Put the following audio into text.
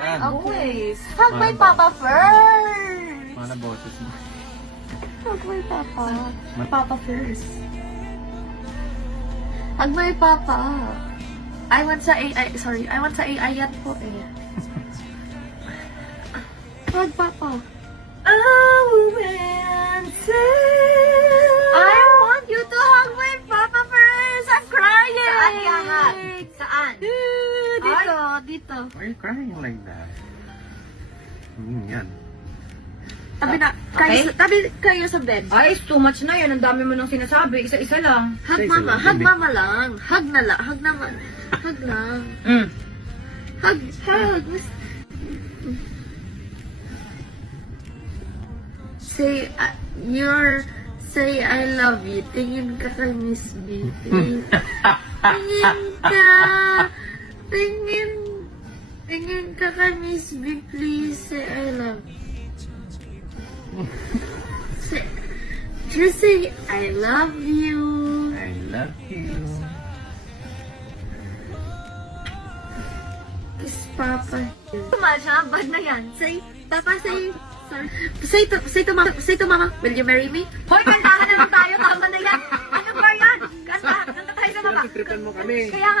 Yan. Okay. Hug my papa first. Mga boses mo. Hug my papa. Papa first. Hug my papa. I want sa AI. Sorry, I want sa AI yan po eh. Hug papa. I want you to hug my papa first. I'm crying. Saan ihahag? Saan? Dito, dito. Why are you crying like that? Yan. Tabi na, tabi kayo sa bed. Ay, it's too much na yan. Ang dami mo nang sinasabi. Isa-isa lang. Hug Say, mama, say, hug say. mama lang. Hug na lang, hug naman. Hug lang. Hug, hug. Say, say I love you. Tingin ka kay Miss B. Tingin ka. Tingin ka kay Miss B, please. Say I love you. Just say I love you. I love you. Kiss Papa. Tumash, ha? Bad na yan. Say, Papa, say, say to mama, will you marry me? Hoy, kantahan na lang tayo. Tama na yan. Ano ba yan? Kanta tayo sa baba. Tripan mo kami. Kaya nga,